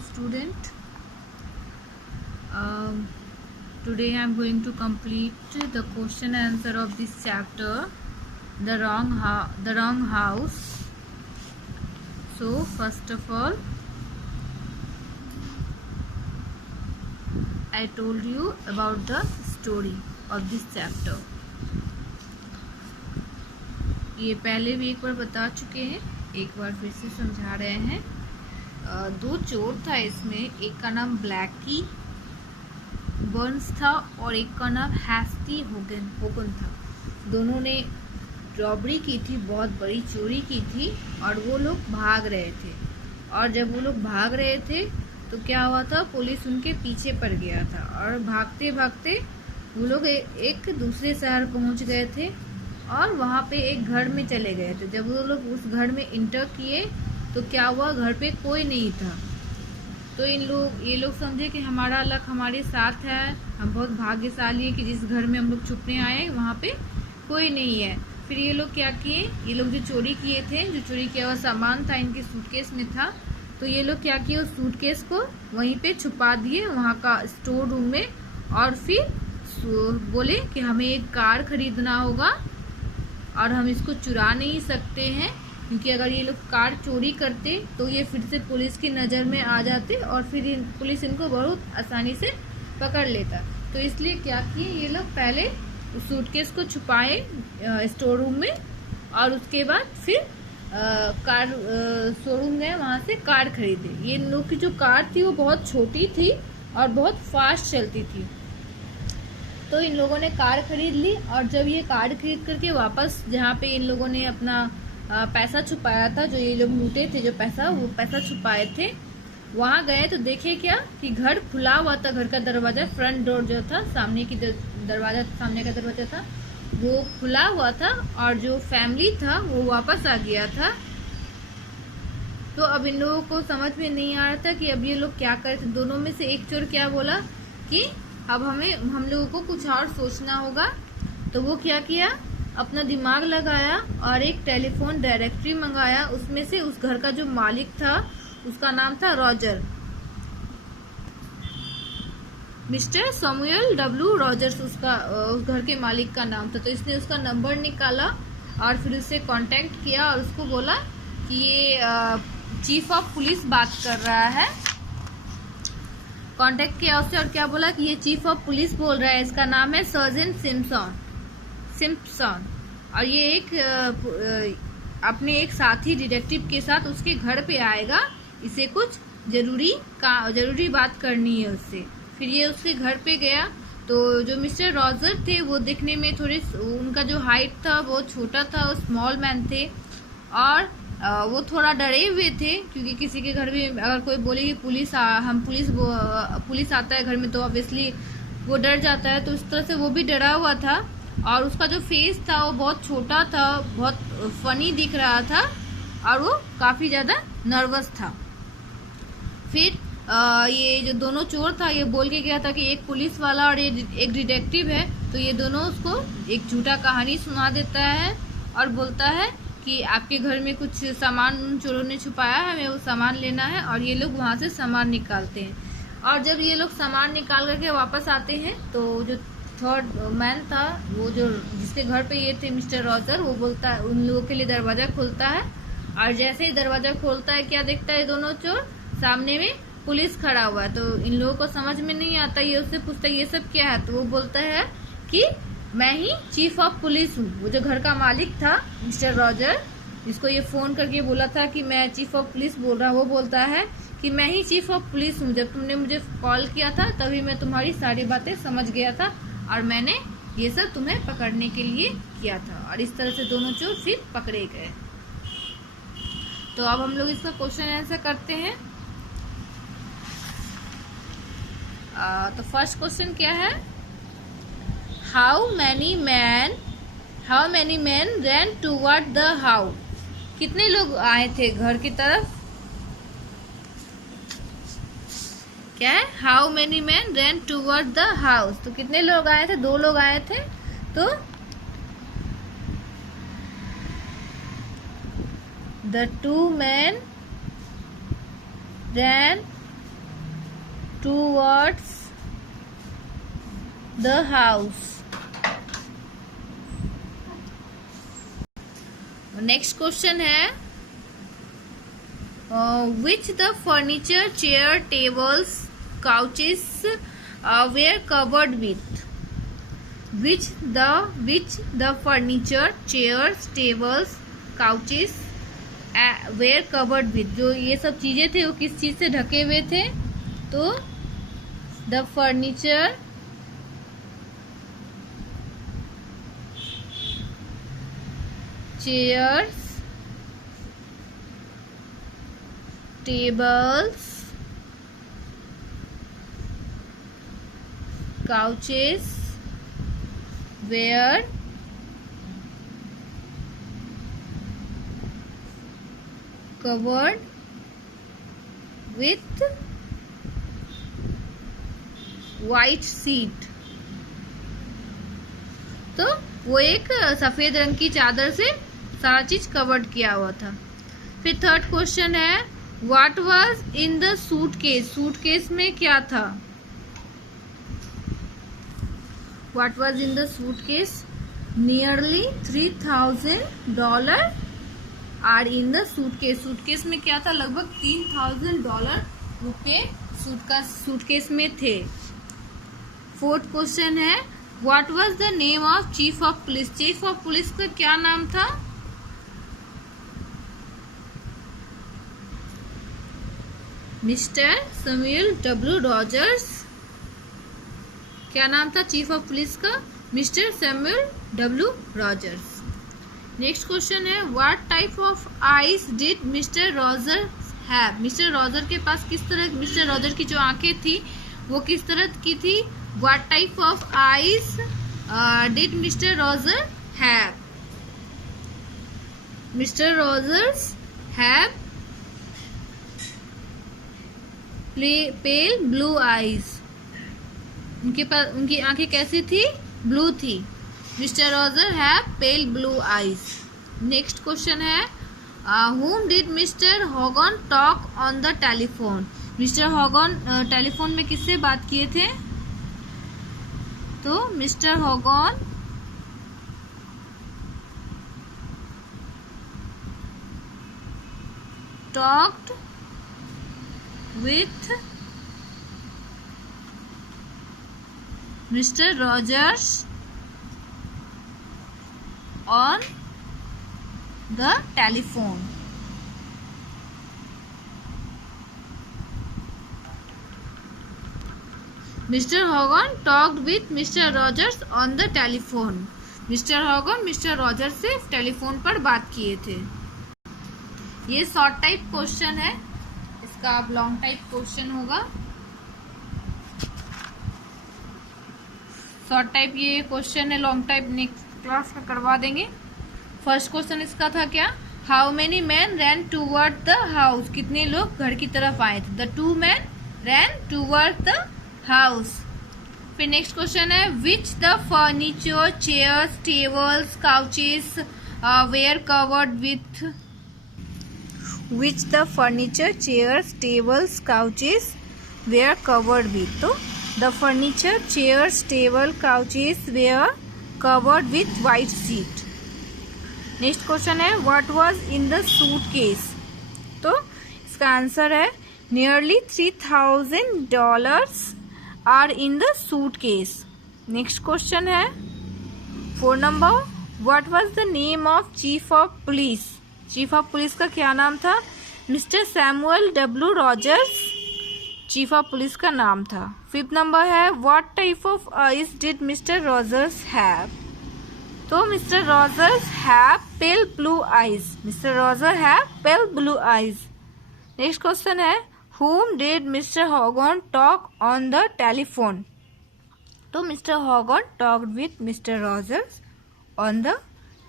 student. Today I am going to complete the question answer of this chapter, the wrong house. So first of all, I told you about the story of this chapter. ये पहले भी एक बार बता चुके हैं, एक बार फिर से समझा रहे हैं। दो चोर था इसमें, एक का नाम ब्लैकी बर्न्स था और एक का नाम हैस्टी होगन था। दोनों ने रॉबरी की थी, बहुत बड़ी चोरी की थी और वो लोग भाग रहे थे। और जब वो लोग भाग रहे थे तो क्या हुआ था, पुलिस उनके पीछे पड़ गया था और भागते भागते वो लोग एक दूसरे शहर पहुंच गए थे और वहाँ पे एक घर में चले गए थे। जब वो लोग उस घर में इंटर किए तो क्या हुआ, घर पे कोई नहीं था। तो ये लोग समझे कि हमारा लक हमारे साथ है, हम बहुत भाग्यशाली हैं कि जिस घर में हम लोग छुपने आए वहाँ पे कोई नहीं है। फिर ये लोग क्या किए, ये लोग जो चोरी किए थे, जो चोरी किया हुआ सामान था इनके सूटकेस में था, तो ये लोग क्या किए, उस सूटकेस को वहीं पे छुपा दिए वहाँ का स्टोर रूम में। और फिर बोले कि हमें एक कार खरीदना होगा और हम इसको चुरा नहीं सकते हैं, क्योंकि अगर ये लोग कार चोरी करते तो ये फिर से पुलिस की नज़र में आ जाते और फिर पुलिस इनको बहुत आसानी से पकड़ लेता। तो इसलिए क्या किए, ये लोग पहले उस सूटकेस को छुपाए स्टोर रूम में और उसके बाद फिर कार शोरूम गए, वहाँ से कार खरीदे। ये इन लोग की जो कार थी वो बहुत छोटी थी और बहुत फास्ट चलती थी। तो इन लोगों ने कार खरीद ली और जब ये कार खरीद करके वापस जहाँ पे इन लोगों ने अपना पैसा छुपाया था, जो ये लोग लूटे थे, जो वो पैसा छुपाए थे, वहाँ गए तो देखे क्या कि घर खुला हुआ था। घर का दरवाजा, फ्रंट डोर जो था, सामने का दरवाजा था, वो खुला हुआ था और जो फैमिली था वो वापस आ गया था। तो अब इन लोगों को समझ में नहीं आ रहा था कि अब ये लोग क्या करे। तो दोनों में से एक चोर क्या बोला कि अब हम लोगों को कुछ और सोचना होगा। तो वो क्या किया, अपना दिमाग लगाया और एक टेलीफोन डायरेक्टरी मंगाया। उसमें से उस घर का जो मालिक था उसका नाम था Roger, mister Samuel W Rogers उस घर के मालिक का नाम था। तो इसने उसका नंबर निकाला और फिर उससे कांटेक्ट किया और उसको बोला कि ये चीफ ऑफ पुलिस बात कर रहा है। कांटेक्ट किया उससे और क्या बोला कि ये चीफ ऑफ पुलिस बोल रहा है, इसका नाम है सर्जेंट सिम्पसन और ये अपने एक साथी डिटेक्टिव के साथ उसके घर पे आएगा, इसे कुछ जरूरी बात करनी है उससे। फिर ये उसके घर पे गया तो जो मिस्टर रॉजर थे वो दिखने में थोड़े, उनका जो हाइट था वो छोटा था, वो स्मॉल मैन थे और वो थोड़ा डरे हुए थे, क्योंकि किसी के घर में अगर कोई बोले कि पुलिस आता है घर में तो ऑब्वियसली वो डर जाता है। तो इस तरह से वो भी डरा हुआ था और उसका जो फेस था वो बहुत छोटा था, बहुत फनी दिख रहा था और वो काफ़ी ज़्यादा नर्वस था। फिर ये जो दोनों चोर था ये बोल के गया था कि एक पुलिस वाला और एक डिटेक्टिव है। तो ये दोनों उसको एक झूठा कहानी सुना देता है और बोलता है कि आपके घर में कुछ सामान उन चोरों ने छुपाया है, हमें वो सामान लेना है। और ये लोग वहाँ से सामान निकालते हैं और जब ये लोग सामान निकाल करके वापस आते हैं तो जो थर्ड मैन था, वो जो जिसके घर पे ये थे मिस्टर रॉजर, वो बोलता है, उन लोगों के लिए दरवाजा खोलता है और जैसे ही दरवाजा खोलता है क्या देखता है, दोनों चोर सामने में पुलिस खड़ा हुआ है। तो इन लोगों को समझ में नहीं आता, ये उससे पूछता है ये सब क्या है। तो वो बोलता है कि मैं ही चीफ ऑफ पुलिस हूँ। वो जो घर का मालिक था मिस्टर रॉजर, जिसको ये फोन करके बोला था कि मैं चीफ ऑफ पुलिस बोल रहा हूँ, वो बोलता है कि मैं ही चीफ ऑफ पुलिस हूँ। जब तुमने मुझे कॉल किया था तभी मैं तुम्हारी सारी बातें समझ गया था और मैंने ये सब तुम्हें पकड़ने के लिए किया था। और इस तरह से दोनों चोर फिर पकड़े गए। तो अब हम लोग इसका क्वेश्चन आंसर करते हैं। तो फर्स्ट क्वेश्चन क्या है, how many man ran toward the house. कितने लोग आए थे घर की तरफ, क्या है, how many man ran toward the house. तो कितने लोग आए थे, 2 लोग आए थे। तो the 2 men ran towards the house. Next question है which the furniture, chair, tables, couches were covered with. Which the furniture, chairs, tables, couches were covered with. जो ये सब चीजें थे वो किस चीज से ढके हुए थे? तो the furniture, chairs, tables, couches were covered with white sheet. तो वो एक सफेद रंग की चादर से सारा चीज कवर्ड किया हुआ था. फिर थर्ड क्वेश्चन है what was in the suitcase. Suitcase में क्या था? What was in the suitcase? Nearly $3,000 are in the suitcase. Suitcase में क्या था? लगभग $3,000 रुपए सूटकेस में थे. फोर्थ क्वेश्चन है what was the name of chief of police. Chief of police का क्या नाम था? Mister Samuel W Rogers. क्या नाम था चीफ ऑफ पुलिस का? Mister Samuel W Rogers. Next question है what type of eyes did Mister Roger have. Mister Roger के पास किस तरह, मिस्टर रॉजर की जो आंखें थी वो किस तरह की थी? What type of eyes did Mister Roger have. Mister Rogers have pale blue eyes. उनके पास उनकी आंखें कैसी थी? ब्लू थी. Mister Roger have pale blue eyes. Next question है whom did mister Hogan talk on the telephone. Mister Hogan telephone में किससे बात किए थे? तो mister Hogan talked with Mr. Rogers on the telephone. Mr. Hogan talked with Mr. Rogers on the telephone. Mr. Hogan Mr. Rogers से telephone पर बात किए थे. ये शॉर्ट टाइप क्वेश्चन है, इसका अब लॉन्ग टाइप क्वेश्चन होगा. शॉर्ट टाइप ये क्वेश्चन है, लॉन्ग टाइप नेक्स्ट क्लास में करवा देंगे. फर्स्ट क्वेश्चन इसका था क्या? How many man ran toward the house. कितने लोग घर की तरफ आए थे? The 2 men ran toward the house. फिर नेक्स्ट क्वेश्चन है which the furniture, chairs, tables, couches were covered with. Which the furniture, chairs, tables, couches were covered with. तो the furniture, chairs, table, couches were covered with white sheet. Next question है what was in the suitcase. तो इसका answer है nearly $3,000 are in the suitcase. Next question है 4 number what was the name of chief of police. Chief of police का क्या नाम था? Mister Samuel W Rogers chief of police का नाम था. 5th नंबर है what type of eyes did mister Rogers have. तो mister Rogers have pale blue eyes. Mister Roger have pale blue eyes. Next question है whom did mister Hogan talk on the telephone. तो mister Hogan talked with mister Rogers on the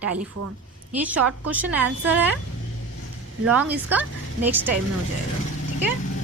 telephone. ये short question answer है, long इसका next time में हो जाएगा. ठीक है.